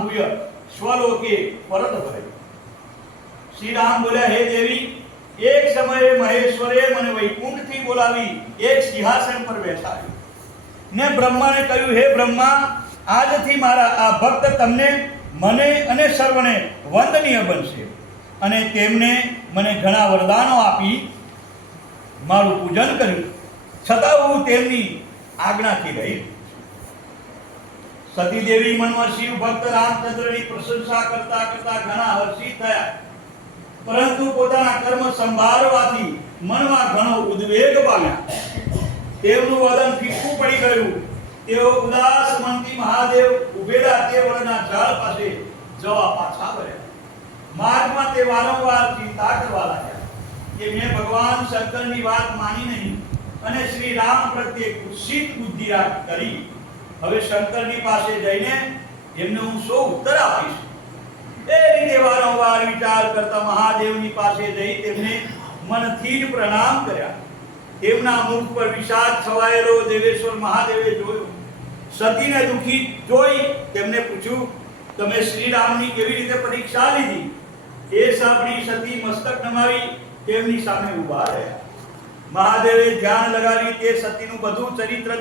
ભૂય સ્વલોકે પરત ભય। શ્રી રામ બોલ્યા, હે દેવી, એક સમયે મહેશ્વરે મને વૈકુંઠથી બોલાવી એક સિંહાસન પર બેસાડ્યો ને બ્રહ્માને કહ્યું, હે બ્રહ્મા, આજથી મારા આ ભક્ત તમને, મને અને સર્વને વંદનીય બનશે અને તેમને મને ઘણા વરદાનો આપી મારું પૂજન કર્યું, છતાં હું તેમની આજ્ઞાથી રહી। સતી દેવી મનમાં શિવ ભક્ત રામચંદ્રની પ્રશંસા કરતા કરતા ઘણા હર્ષિત થયા, પરંતુ પોતાના કર્મ સંભાળવાથી મનમાં ઘણો ઉદ્વેગ પામ્યા। તેમનું વદન ફીક્કું પડી ગયું। તેઓ ઉદાસ મનથી મહાદેવ ઉભેલા તે વડના ઝાડ પાસે જવા પાછા વળ્યા। માર્ગમાં તે વારંવાર ચિંતા કરવા લાગ્યા કે મેં ભગવાન શંકરની વાત માની નહીં અને શ્રી રામ પ્રત્યે કુત્સિત બુદ્ધિ કરી। હવે શંકરની પાસે જઈને એમને હું શો ઉત્તર આપીશ? એ રીતે વારંવાર વિચાર કરતા મહાદેવની પાસે જઈ તેમને મનથી જ પ્રણામ કર્યા। તેમના મુખ પર વિષાદ છવાયેલો દેવેશ્વર મહાદેવે જોયો। સતીને દુખી જોઈ તેમને પૂછ્યું, તમે શ્રી રામની કેવી રીતે પરીક્ષા લીધી? એ સાંભળી સતી મસ્તક નમાવી તેમની સામે ઊભા રહ્યા। મહાદેવે ધ્યાન લગાવી તે સતીનું બધું ચરિત્ર